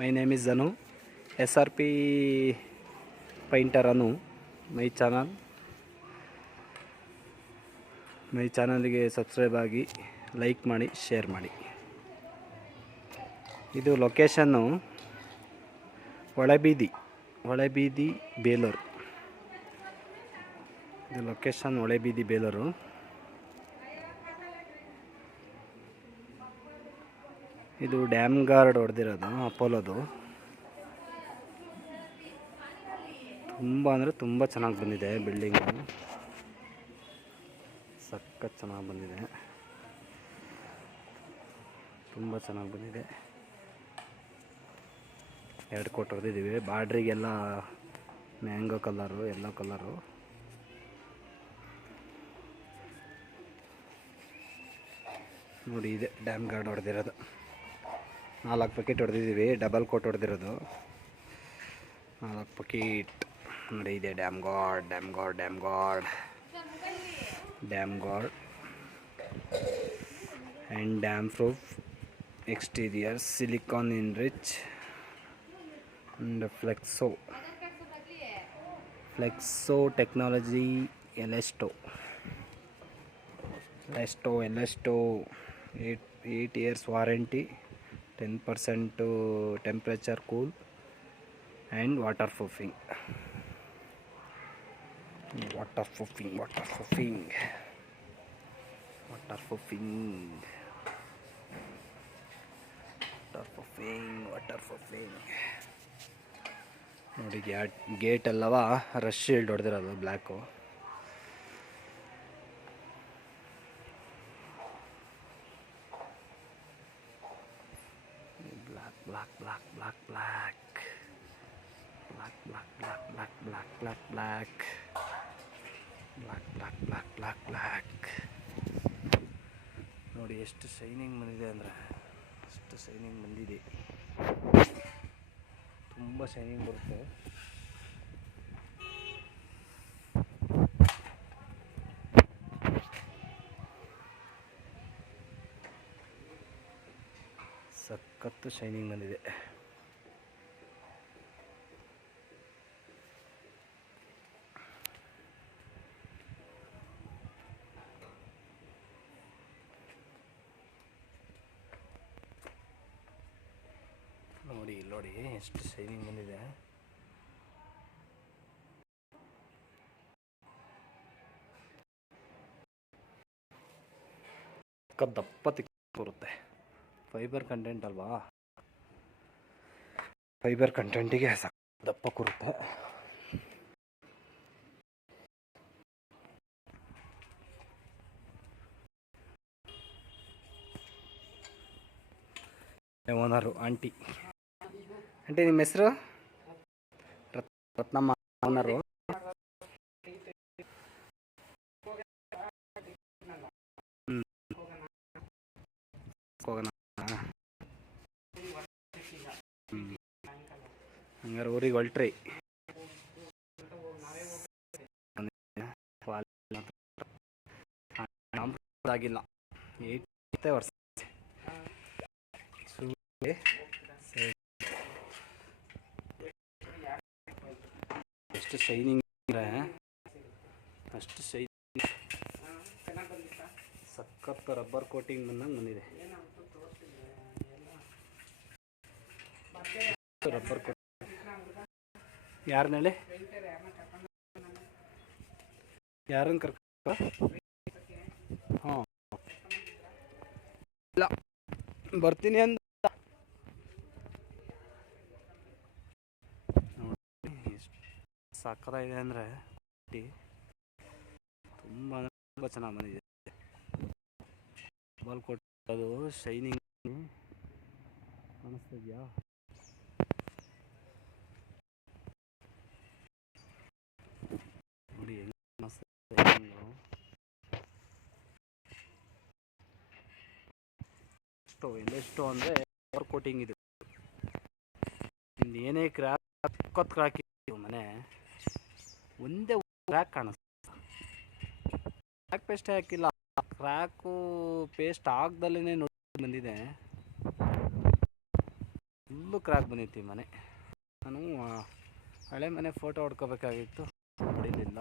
My name is Anu, SRP Painter Anu. My ಚಾನಲ್ಗೆ subscribe ಆಗಿ, like ಮಾಡಿ, share ಮಾಡಿ. ಇದು ಲೊಕೇಶನ್ನು ಹೊಳೆಬೀದಿ ಬೇಲೂರು. ಇದು ಲೊಕೇಶನ್ ಹೊಳೆಬೀದಿ ಬೇಲೂರು. ಇದು ಡ್ಯಾಮ್ ಗಾರ್ಡ್ ಹೊಡೆದಿರೋದು ಅಪೋಲೋದು. ತುಂಬ ಅಂದರೆ ತುಂಬ ಚೆನ್ನಾಗಿ ಬಂದಿದೆ ಬಿಲ್ಡಿಂಗು. ಸಖತ್ ಚೆನ್ನಾಗಿ ಬಂದಿದೆ, ತುಂಬ ಚೆನ್ನಾಗಿ ಬಂದಿದೆ. 2 ಕೋಟ್ ಹೊಡೆದಿದ್ದೀವಿ. ಬಾರ್ಡ್ರಿಗೆಲ್ಲ ಮ್ಯಾಂಗೋ ಕಲರು, ಯೆಲ್ಲೋ ಕಲರು. ನೋಡಿ, ಇದೆ ಡ್ಯಾಮ್ ಗಾರ್ಡ್ ಹೊಡೆದಿರೋದು. 4 ಬಕೆಟ್ ಹೊಡೆದಿದ್ದೀವಿ, ಡಬಲ್ ಕೋಟ್ ಹೊಡೆದಿರೋದು 4 ಬಕೆಟ್. ನೋಡಿ, ಇದೆ damp guard and damp proof exterior, silicone enrich and flexo technology, elasto 8 years warranty, 10% temperature cool and water proofing. ನೋಡಿ, ಗೇಟ್ ಎಲ್ಲವ ರಶ್ ಶೀಲ್ಡ್ ಹೊಡೆದಿರೋದು ಬ್ಲ್ಯಾಕು. ಬ್ಲ್ಯಾಕ್. ನೋಡಿ ಎಷ್ಟು ಶೈನಿಂಗ್ ಬಂದಿದೆ ಅಂದರೆ ಅಷ್ಟು ಶೈನಿಂಗ್ ಬಂದಿದೆ. ತುಂಬ ಶೈನಿಂಗ್ ಬರುತ್ತೆ. ಸಖತ್ತು ಶೈನಿಂಗ್ ಬಂದಿದೆ. ನೋಡಿ ಎಷ್ಟು ಶೈನಿಂಗ್ ಬಂದಿದೆ. ದಪ್ಪ ಬರುತ್ತೆ. ಫೈಬರ್ ಕಂಟೆಂಟ್ ಅಲ್ವಾ, ಫೈಬರ್ ಕಂಟೆಂಟಿಗೆ ದಪ್ಪ ಕೂರುತ್ತೆ. ಓನರು ಆಂಟಿ, ನಿಮ್ಮ ಹೆಸರು? ರತ್ನಮ್ಮ ಓನರು. ಹಂಗಾರೆ ಊರಿಗೆ ಹೊಲ್ಟ್ರಿ. ಆಗಿಲ್ಲ 8 ವರ್ಷ. ಎಷ್ಟು ಶೈನಿಂಗ್ ಅಂದರೆ ಅಷ್ಟು ಶೈನಿಂಗ್. ಸಖತ್ ರಬ್ಬರ್ ಕೋಟಿಂಗ್ ಬಂದಿದೆ. ರಬ್ಬರ್ ಕೋಟಿಂಗ್ ಯಾರನ್ನೇಳಿ, ಯಾರನ್ನು ಕರ್ಕೊ? ಹಾಂ, ಇಲ್ಲ ಬರ್ತೀನಿ ಅಂದ. ಸಕ್ಕತ್ತಾಗಿದೆ ಅಂದರೆ ತುಂಬ ಚೆನ್ನಾಗಿ ಬಂದಿದೆ. ಬಾಲ್ ಕೊಟ್ಟದು ಶೈನಿಂಗ್ ಕಾಣಿಸ್ತಿದ್ಯಾ? ನೋಡಿ ಹೆಂಗೆ ಕಾಣಿಸ್ತಿದೆ. ಎಲ್ಲೆಷ್ಟು ಅಂದರೆ ಪವರ್ ಕೋಟಿಂಗ್ ಇದು. ಏನೇ ಕ್ರಾಕ್ ಮನೆ ಒಂದೇ ಕ್ರ್ಯಾಕ್ ಕಾಣಿಸ್ತು. ಕ್ರ್ಯಾಕ್ ಪೇಸ್ಟ್ ಹಾಕಿಲ್ಲ, ಕ್ರ್ಯಾಕು ಪೇಸ್ಟ್ ಹಾಕ್ದಲ್ಲೇ ನೋಡಿ ಬಂದಿದೆ. ತುಂಬ ಫುಲ್ಲು ಕ್ರ್ಯಾಕ್ ಬಂದಿತ್ತು ಈ ಮನೆ. ನಾನು ಹಳೆ ಮನೆ ಫೋಟೋ ಹೊಡ್ಕೋಬೇಕಾಗಿತ್ತು, ಹೊಡಿಲಿಲ್ಲ.